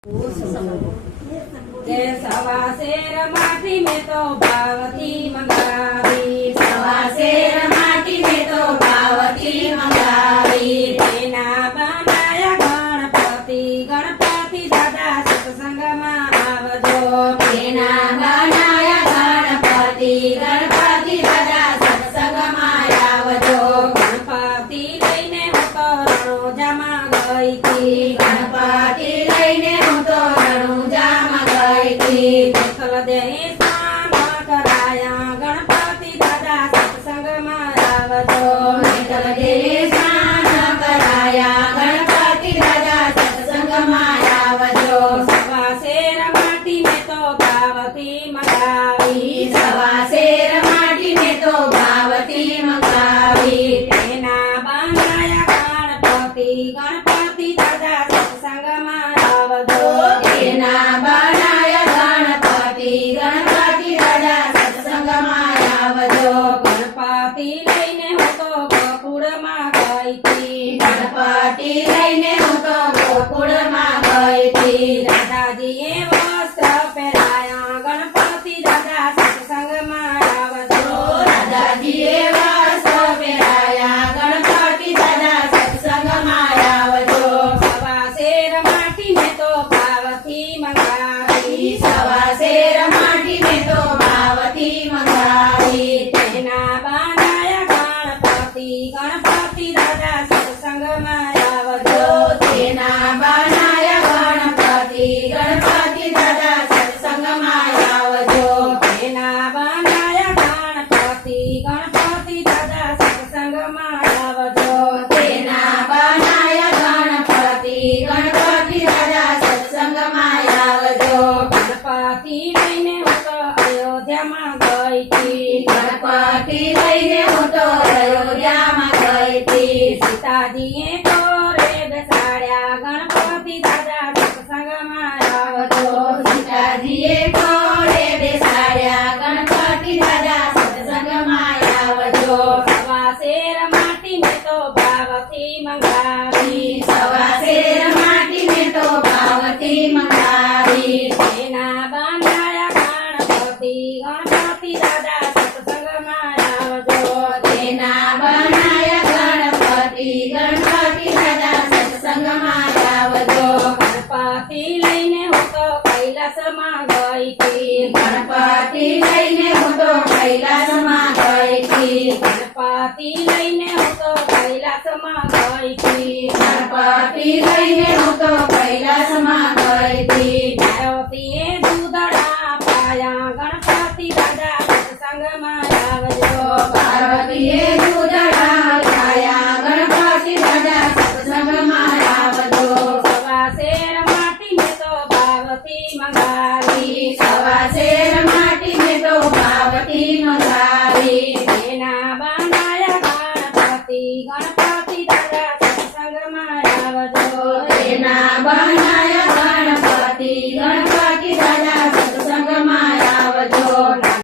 કે સવા શેર માટી મેં તો ભાવથી મંગાવી, સવા શેર માટી મેં તો ભાવથી મંગાવી. તેના બનાયા ગણપતિ, ગણપતિ દાદા સત્સંગમાં આવજો. તેના બનાયા ગણપતિ, ગણપતિ દાદા સત્સંગમાં આવજો. ગણપતિ લઈને હું તો રણોજામાં ગઈ હતી. ગણપતિ લઈને હું તો રણુજામાં ગઈ હતી. વિઠ્ઠલ દેહે સ્નાન કરાયા, ગણપતિ દાદા સત્સંગમાં આવજો. વિઠ્ઠલ દેહે સ્નાન કરાયા, ગણપતિ દાદા સત્સંગમાં આવજો. સવા શેર માટી મેં તો ભાવથી મંગાવી, સવા શેર માટી મેં તો ભાવથી મંગાવી. તેના બનાયા ગણપતિ, ગણપતિ દાદા સત્સંગમાં આવજો. તેના બનાયા ગણપતિ, ગણપતિ દાદા સત્સંગમાં આવજો. ગણપતિ લઈને હું તો ગોકુળમાં ગઈ હતી. ગણપતિ લઈને હું તો ગોકુળમાં ગઈ હતી. દાદાજીએ વસ્ત્ર પહેરાયા, ગણપતિ દાદા સત્સંગમાં આવજો. દાદાજીએ વસ્ત્ર પહેરાયા, ગણપતિ દાદા સત્સંગમાં આવજો. સવા શેર માટી મેં તો ભાવથી મંગાવી, સવા શેર માટી મેં તો ભાવથી મંગાવી. તેના બનાયા ગણપતિ, ગણપતિ દાદા સત્સંગમાં આવજો. તેના બનાયા ગણપતિ, ગણપતિ દાદા સત્સંગમાં આવજો. તેના બનાયા ગણપતિ, ગણપતિ દાદા સત્સંગમાં આવજો. તેના બનાયા ગણપતિ, ગણપતિ દાદા સત્સંગમાં આવજો. ગણપતિ લઈને હું તો અયોધ્યામાં ગઈ હતી. ગણપતિ લઈને હું તો અયોધ્યામાં ગઈ હતી. સીતાજીએ તોરે બેસાડ્યા, ગણપતિ દાદા સત્સંગમાં આવજો. સીતાજીએ ઘોડે બેસાડ્યા, ગણપતિ દાદા સત્સંગમાં આવજો. સવા શેર માટી મેં તો ભાવથી મંગાવી, સવા શેર માટી મેં તો ભાવથી મંગાવી. તેના બનાયા ગણપતિ, ગણપતિ દાદા સત્સંગમાં આવજો. તેના બનાયા ગણપતિ, ગણપતિ દાદા સત્સંગમાં આવજો. ગણપતિ લઈને હું તો કૈલાસમાં ગઈ હતી. ગણપતિ લઈને હું તો કૈલાસમાં ગઈ હતી. ગણપતિ લઈને હું તો કૈલાસમાં ગઈ હતી. ગણપતિ લઈને હું તો કૈલાસમાં ગઈ હતી. પાર્વતીએ દૂધડા પાયા, ગણપતિ દાદા સત્સંગમાં આવજો. પાર્વતીએ દૂધડા પાયા, ગણપતિ દાદા સત્સંગમાં આવજો. સવા શેર માટી મેં તો ભાવથી મંગાવી, સવા શેર માટી મેં તો ભાવથી મંગાવી.